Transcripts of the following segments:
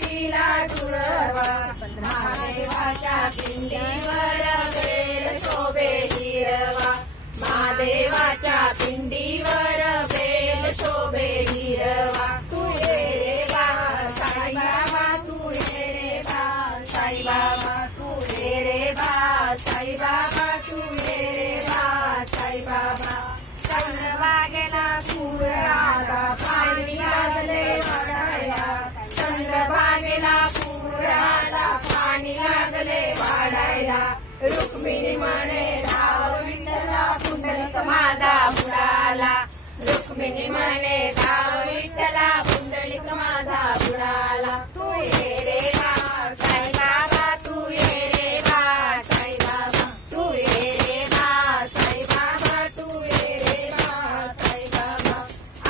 तिला दुर्वा महादेवाच्या पिंडीवर बेल शोभे हिरवा महादेवाच्या पिंडीवर बेल शोभे हिरवा तू ये रे बा साईबाबा तू ये रे बा साईबाबा तू ये रे बा साईबाबा तू ये रे बा साईबाबा चंद्रभागेला पूर आला पाणी लागले वाढायला चंद्रभागेला पूर आला पाणी लागले वाढायला रुक्मिणी म्हणे धाव विठ्ठला पुंडलिक माझा बुडाला रुक्मिणी म्हणे धाव विठ्ठला पुंडलिक माझा बुडाला तू ये रे बा साईबाबा तू ये रे बा साईबाबा तू ये रे बा साईबाबा तू ये रे बा साईबाबा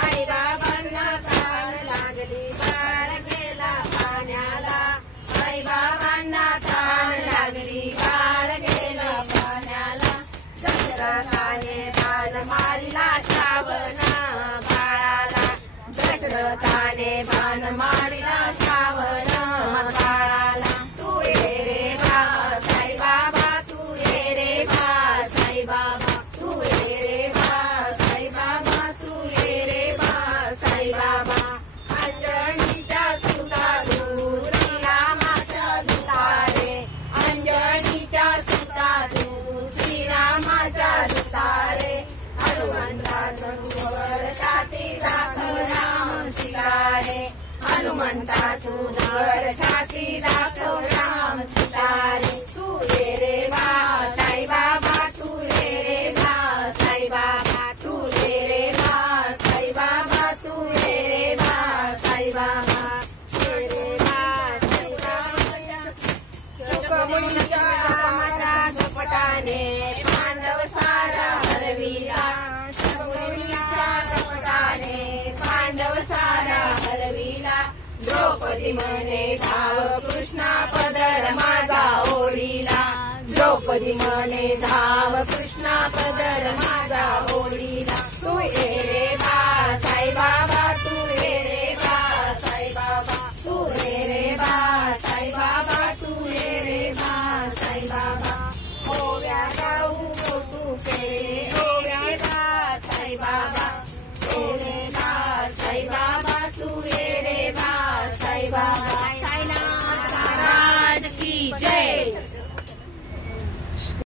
आई बाबांना ताण लागली बाळ गेला पाण्याला आई बाबांना ताण लागली बाळ गेला पाण्याला दशरथाने बाण मारला श्रावणा बाळाला दशरथाने बाण मारला श्रावणा बाळाला तू ये रे बा साईबाबा तू ये रे बा साईबाबा तू ये रे बा साईबाबा तू ये रे बा साईबाबा अंजनीच्या सुता तू श्रीरामाच्या दुतारे अंजनीच्या सुता तू श्रीरामाच्या दुतारे हनुमंताचं घर छाती दाखव राम सितारे हनुमंता तू घर छाती दाखव राम सितारे तू ये रे बा साईबाबा तू ये रे बा साईबाबा तू ये रे बा साईबाबा तू ये रे बा साईबाबा ये रे बा साईबाबा शोकमुनीच्या रामाच्या कपटाने पांडव सारा हरविला शोकमुनीच्या कपटाने पांडव सारा हरविला द्रौपदी म्हणे धाव कृष्णा पदर माझा ओढीला द्रौपदी म्हणे धाव कृष्णा पदर माझा ओढीला तू ये रे बा साईबाबा तू ये रे बा साईबाबा तू ये रे बा साईबाबा तू ये रे बा साईबाबा ओव्या गाऊ कौतुक केले ओव्या बा साईबाबा ये रे बा साईबाबा